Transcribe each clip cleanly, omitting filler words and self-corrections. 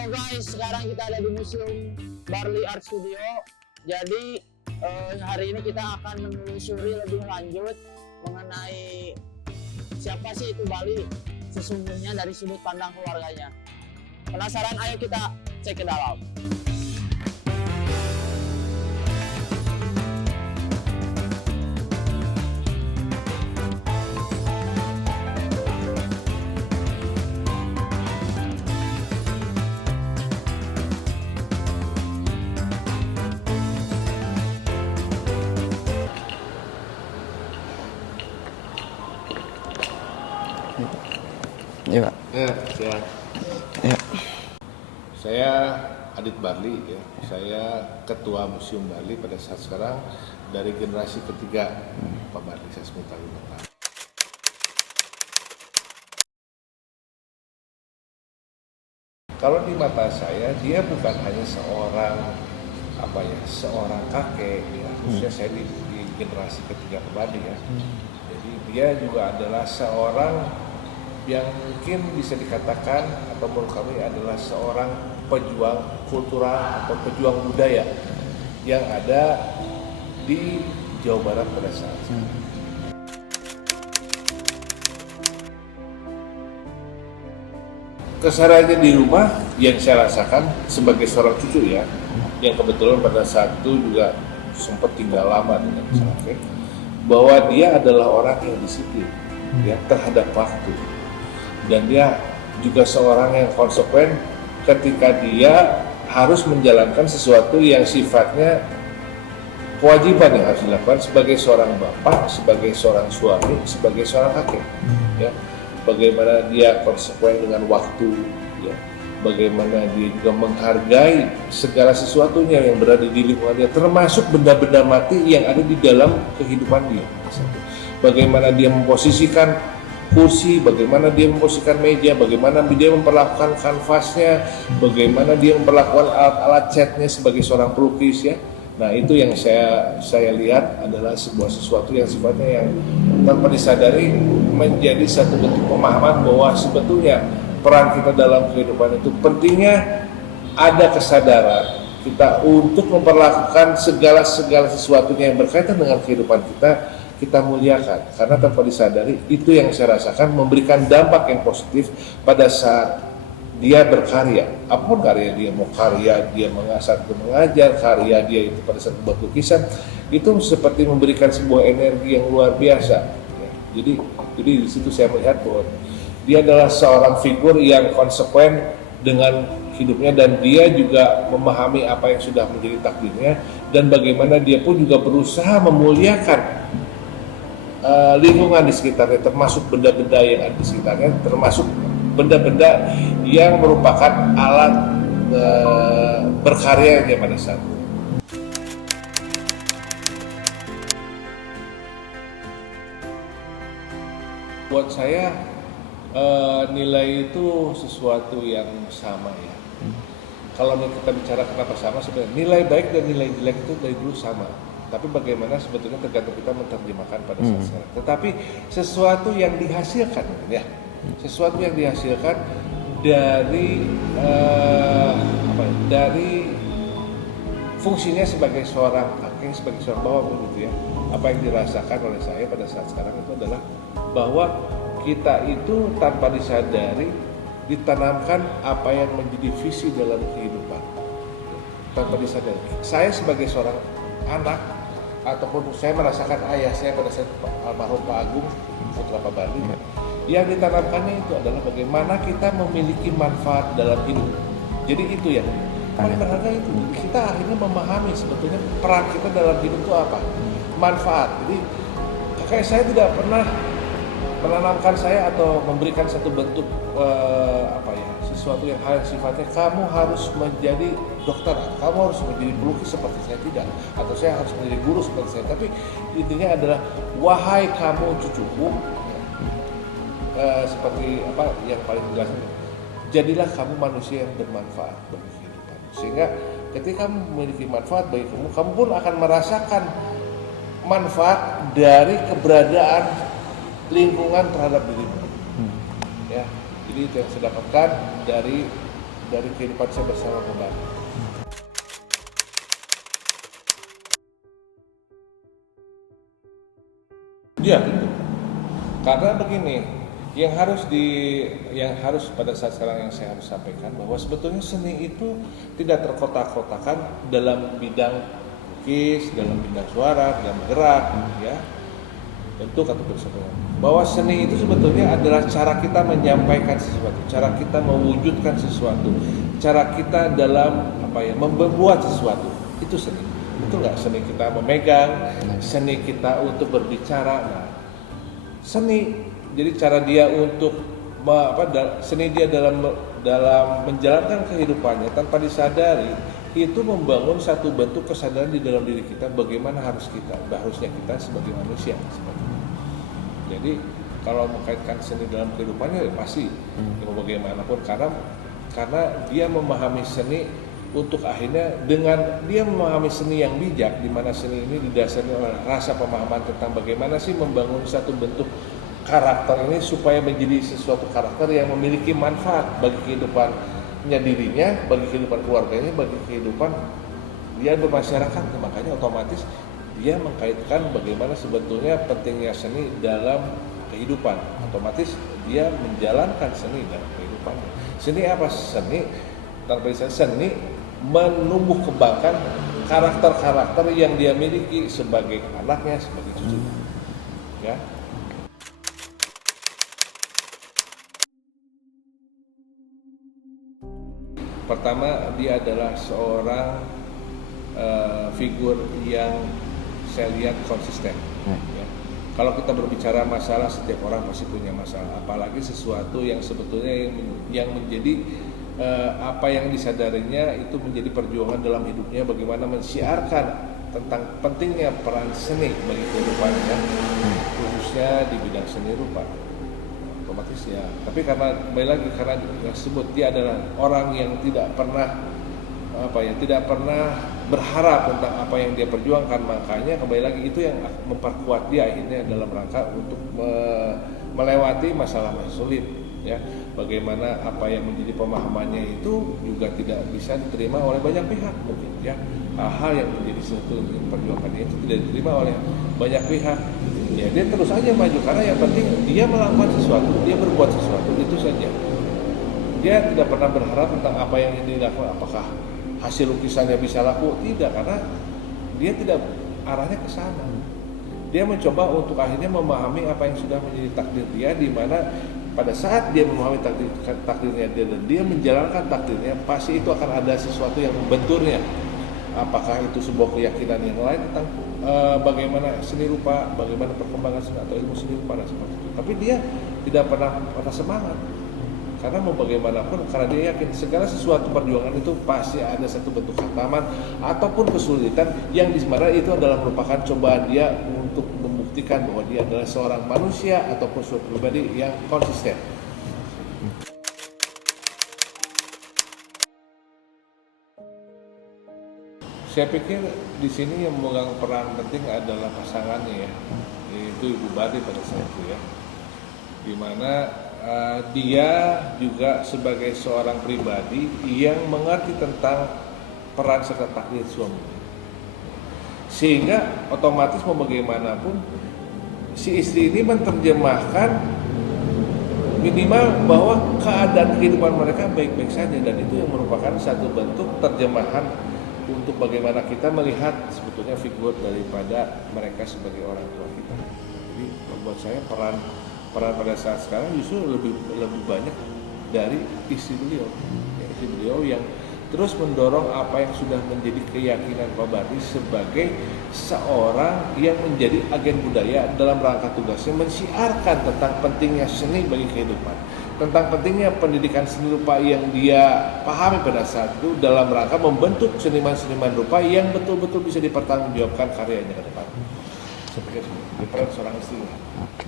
Halo guys, sekarang kita ada di Museum Barli Art Studio. Jadi hari ini kita akan menelusuri lebih lanjut mengenai siapa sih itu Bali sesungguhnya dari sudut pandang keluarganya. Penasaran? Ayo kita cek ke dalam. Iya Pak. Ya. Ya. Saya Adit Barli, ya. Saya Ketua Museum Bali pada saat sekarang dari generasi ketiga Pak Barli Sasmita. Kalau di mata saya dia bukan hanya seorang seorang kakek, ya. Khususnya saya di generasi ketiga Pak Barli, ya. Jadi dia juga adalah seorang yang mungkin bisa dikatakan atau menurut kami adalah seorang pejuang kultural atau pejuang budaya yang ada di Jawa Barat pada saat itu. Kesehariannya di rumah yang saya rasakan sebagai seorang cucu, ya, yang kebetulan pada saat itu juga sempat tinggal lama dengan saya, bahwa dia adalah orang yang disiplin, ya, terhadap waktu. Dan dia juga seorang yang konsekuen ketika dia harus menjalankan sesuatu yang sifatnya kewajiban yang harus dilakukan sebagai seorang bapak, sebagai seorang suami, sebagai seorang kakek. Ya, bagaimana dia konsekuen dengan waktu, ya, bagaimana dia juga menghargai segala sesuatunya yang berada di lingkungannya, termasuk benda-benda mati yang ada di dalam kehidupan dia. Bagaimana dia memposisikan kursi, bagaimana dia memposisikan meja, bagaimana dia memperlakukan kanvasnya, bagaimana dia memperlakukan alat-alat catnya sebagai seorang pelukis, ya. Nah, itu yang saya lihat adalah sesuatu yang sifatnya yang tanpa disadari menjadi satu bentuk pemahaman bahwa sebetulnya peran kita dalam kehidupan itu pentingnya ada kesadaran kita untuk memperlakukan segala sesuatunya yang berkaitan dengan kehidupan kita muliakan, karena tanpa disadari itu yang saya rasakan memberikan dampak yang positif pada saat dia berkarya. Apapun karya dia, mau karya dia mengasah atau mengajar, karya dia itu pada saat membuat lukisan, itu seperti memberikan sebuah energi yang luar biasa, ya. Jadi di situ saya melihat bahwa dia adalah seorang figur yang konsekuen dengan hidupnya, dan dia juga memahami apa yang sudah menjadi takdirnya, dan bagaimana dia pun juga berusaha memuliakan lingkungan di sekitarnya, termasuk benda-benda yang ada di sekitarnya, termasuk benda-benda yang merupakan alat berkarya dia pada saat itu. Buat saya nilai itu sesuatu yang sama, ya. Kalau kita bicara kenapa sama, sebenarnya nilai baik dan nilai jelek itu dari dulu sama. Tapi bagaimana sebetulnya tergantung kita menerjemahkan pada saat sekarang. Tetapi sesuatu yang dihasilkan, ya, sesuatu yang dihasilkan dari dari fungsinya sebagai seorang kakek, sebagai seorang bapak, begitu, ya. Apa yang dirasakan oleh saya pada saat sekarang itu adalah bahwa kita itu tanpa disadari ditanamkan apa yang menjadi visi dalam kehidupan tanpa disadari. Saya sebagai seorang anak, ataupun saya merasakan ayah saya pada saat almarhum Pak Agung putra Pak Barli, yang ditanamkannya itu adalah bagaimana kita memiliki manfaat dalam hidup. Jadi itu ya paling berharga, itu kita akhirnya memahami sebetulnya peran kita dalam hidup itu apa, manfaat. Jadi kakek saya tidak pernah menanamkan saya atau memberikan satu bentuk sesuatu yang hal yang sifatnya kamu harus menjadi dokter, kamu harus menjadi pelukis seperti saya, tidak, atau saya harus menjadi guru seperti saya. Tapi intinya adalah wahai kamu cucuku, seperti apa yang paling jelas, jadilah kamu manusia yang bermanfaat bagi kehidupan. Sehingga ketika kamu memiliki manfaat bagi kamu pun akan merasakan manfaat dari keberadaan lingkungan terhadap dirimu. Ya, jadi itu yang saya dapatkan dari dari kehidupan saya bersama pembatik. Iya, gitu. Karena begini, yang harus pada saat sekarang yang saya harus sampaikan bahwa sebetulnya seni itu tidak terkotak-kotakan dalam bidang lukis, dalam bidang suara, dalam gerak, ya, bentuk atau berseberangan. Bahwa seni itu sebetulnya adalah cara kita menyampaikan sesuatu, cara kita mewujudkan sesuatu, cara kita dalam membuat sesuatu. Itu seni. Betul nggak? Seni kita memegang, seni kita untuk berbicara. Nah, seni jadi cara dia untuk seni dia dalam menjalankan kehidupannya tanpa disadari itu membangun satu bentuk kesadaran di dalam diri kita bagaimana harusnya kita sebagai manusia. Jadi kalau mengkaitkan seni dalam kehidupannya ya pasti bagaimanapun karena dia memahami seni untuk akhirnya dengan dia memahami seni yang bijak, di mana seni ini didasari oleh rasa pemahaman tentang bagaimana sih membangun satu bentuk karakter ini supaya menjadi sesuatu karakter yang memiliki manfaat bagi kehidupannya dirinya, bagi kehidupan keluarganya, bagi kehidupan dia bermasyarakat. Makanya otomatis dia mengkaitkan bagaimana sebetulnya pentingnya seni dalam kehidupan. Otomatis dia menjalankan seni dalam kehidupannya. Seni apa? Seni menumbuh kembangkan karakter-karakter yang dia miliki sebagai anaknya, sebagai cucunya. Ya. Pertama, dia adalah seorang figur yang saya lihat konsisten. Ya. Kalau kita berbicara masalah, setiap orang pasti punya masalah, apalagi sesuatu yang sebetulnya yang menjadi apa yang disadarinya itu menjadi perjuangan dalam hidupnya, bagaimana mensiarkan tentang pentingnya peran seni bagi kehidupannya, khususnya di bidang seni rupa. Otomatis ya, tapi karena kembali lagi karena yang disebut dia adalah orang yang tidak pernah berharap tentang apa yang dia perjuangkan, makanya kembali lagi itu yang memperkuat dia akhirnya dalam rangka untuk melewati masalah-masalah sulit. Ya, bagaimana apa yang menjadi pemahamannya itu juga tidak bisa diterima oleh banyak pihak mungkin, ya, hal yang menjadi sesuatu yang perjuangannya itu tidak diterima oleh banyak pihak, ya dia terus aja maju karena yang penting dia melakukan sesuatu, dia berbuat sesuatu, itu saja. Dia tidak pernah berharap tentang apa yang dilakukan, apakah hasil lukisannya bisa laku, tidak, karena dia tidak arahnya ke sana. Dia mencoba untuk akhirnya memahami apa yang sudah menjadi takdir dia, di mana pada saat dia memahami takdirnya dia dan dia menjalankan takdirnya, pasti itu akan ada sesuatu yang membenturnya. Apakah itu sebuah keyakinan yang lain tentang bagaimana seni rupa, bagaimana perkembangan seni atau ilmu seni rupa dan seperti itu. Tapi dia tidak pernah patah semangat. Karena mau bagaimanapun, karena dia yakin segala sesuatu perjuangan itu pasti ada satu bentuk hantaman ataupun kesulitan yang di mana itu adalah merupakan cobaan dia untuk membuktikan bahwa dia adalah seorang manusia ataupun suatu pribadi yang konsisten. Saya pikir di sini yang memegang peran penting adalah pasangannya, ya, yaitu Ibu Bari pada saat itu, ya, di mana dia juga sebagai seorang pribadi yang mengerti tentang peran serta takdir suami, sehingga otomatis mau bagaimanapun si istri ini menerjemahkan minimal bahwa keadaan kehidupan mereka baik-baik saja, dan itu yang merupakan satu bentuk terjemahan untuk bagaimana kita melihat sebetulnya figur daripada mereka sebagai orang tua kita. Jadi membuat saya peran pada saat sekarang justru lebih banyak dari istri beliau, istri beliau yang terus mendorong apa yang sudah menjadi keyakinan Pak Bari sebagai seorang yang menjadi agen budaya dalam rangka tugasnya mensiarkan tentang pentingnya seni bagi kehidupan, tentang pentingnya pendidikan seni rupa yang dia pahami pada saat itu dalam rangka membentuk seniman-seniman rupa yang betul-betul bisa dipertanggungjawabkan karyanya ke depan. Saya pikir di peran seorang istri. Oke.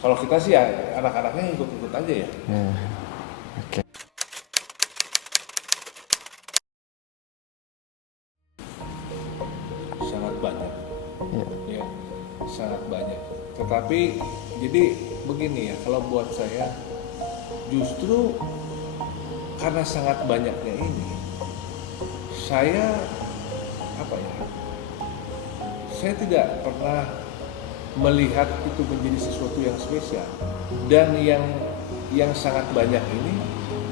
Kalau kita sih ya anak-anaknya ikut-ikut aja ya. Oke. Sangat banyak. Ya. Ya, sangat banyak. Tetapi jadi begini ya, kalau buat saya justru karena sangat banyaknya ini, saya saya tidak pernah melihat itu menjadi sesuatu yang spesial, dan yang sangat banyak ini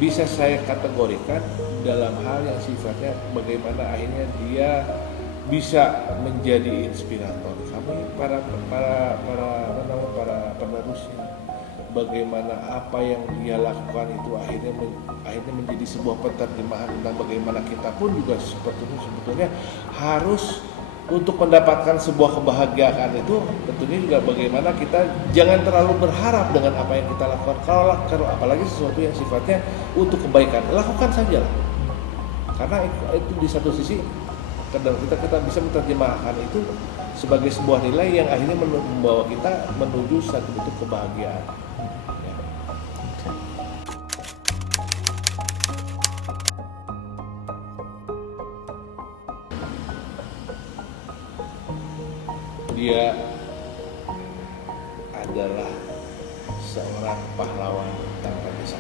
bisa saya kategorikan dalam hal yang sifatnya bagaimana akhirnya dia bisa menjadi inspirator kami para penerusnya, bagaimana apa yang dia lakukan itu akhirnya menjadi sebuah penerjemahan tentang bagaimana kita pun juga seperti itu sebetulnya harus untuk mendapatkan sebuah kebahagiaan itu tentunya juga bagaimana kita jangan terlalu berharap dengan apa yang kita lakukan. Kalau apalagi sesuatu yang sifatnya untuk kebaikan, lakukan saja lah. Karena itu di satu sisi kita bisa menerjemahkan itu sebagai sebuah nilai yang akhirnya membawa kita menuju satu bentuk kebahagiaan. Ya. Dia adalah seorang pahlawan tanpa jasa.